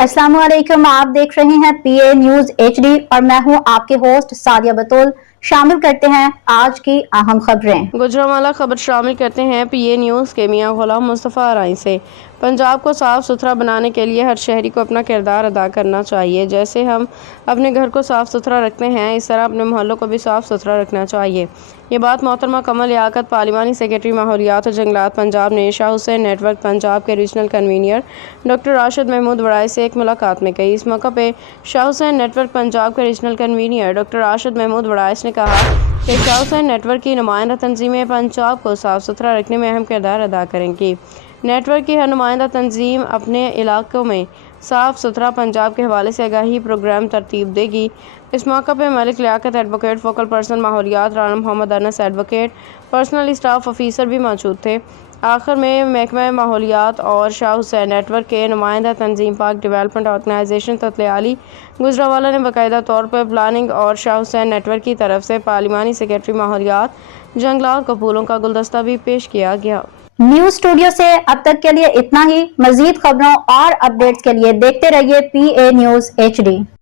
अस्सलाम वालेकुम, आप देख रहे हैं पीए न्यूज एचडी और मैं हूं आपके होस्ट सादिया बतूल। शामिल करते हैं आज की अहम खबरें। गुजरांवाला खबर शामिल करते हैं पीए न्यूज़ के मियां गुलाम मुस्तफ़ा राय से। पंजाब को साफ़ सुथरा बनाने के लिए हर शहरी को अपना किरदार अदा करना चाहिए। जैसे हम अपने घर को साफ़ सुथरा रखते हैं, इस तरह अपने मोहल्लों को भी साफ़ सुथरा रखना चाहिए। ये बात मोहतरमा कमल लियाकत, पार्लिमानी सेक्रेटरी माहौलियात और जंगलात पंजाब ने शाह हुसैन नेटवर्क पंजाब के regional convener doctor Rashid Mahmood वड़ाई से एक मुलाकात में कही। इस मौका पर शाह हुसैन नेटवर्क पंजाब के regional convener doctor Rashid Mahmood वड़ाई ने कहा कि शाह हुसैन नेटवर्क की नुमाइंदा तंजीमें पंजाब को साफ़ सुथरा रखने में अहम किरदार अदा करेंगी। नेटवर्क की हर नुमाइंदा तंजीम अपने इलाकों में साफ़ सुथरा पंजाब के हवाले से आगाही प्रोग्राम तरतीब देगी। इस मौका पर Malik Liaquat advocate, focal person माहौलियात Rana Mohammad Anas advocate, personal staff officer भी मौजूद थे। आखिर में महकमा माहौलियात और शाह हुसैन नेटवर्क के नुमाइंदा तंजीम पाक डेवलपमेंट ऑर्गेनाइजेशन ततलियाली गुजरांवाला ने बाकायदा तौर पर प्लानिंग और शाह हुसैन नेटवर्क की तरफ से पार्लिमानी सेक्रेटरी माहौलियात जंगलात को फूलों का गुलदस्ता भी पेश किया गया। न्यूज स्टूडियो से अब तक के लिए इतना ही। मजीद खबरों और अपडेट्स के लिए देखते रहिए पीए न्यूज एचडी।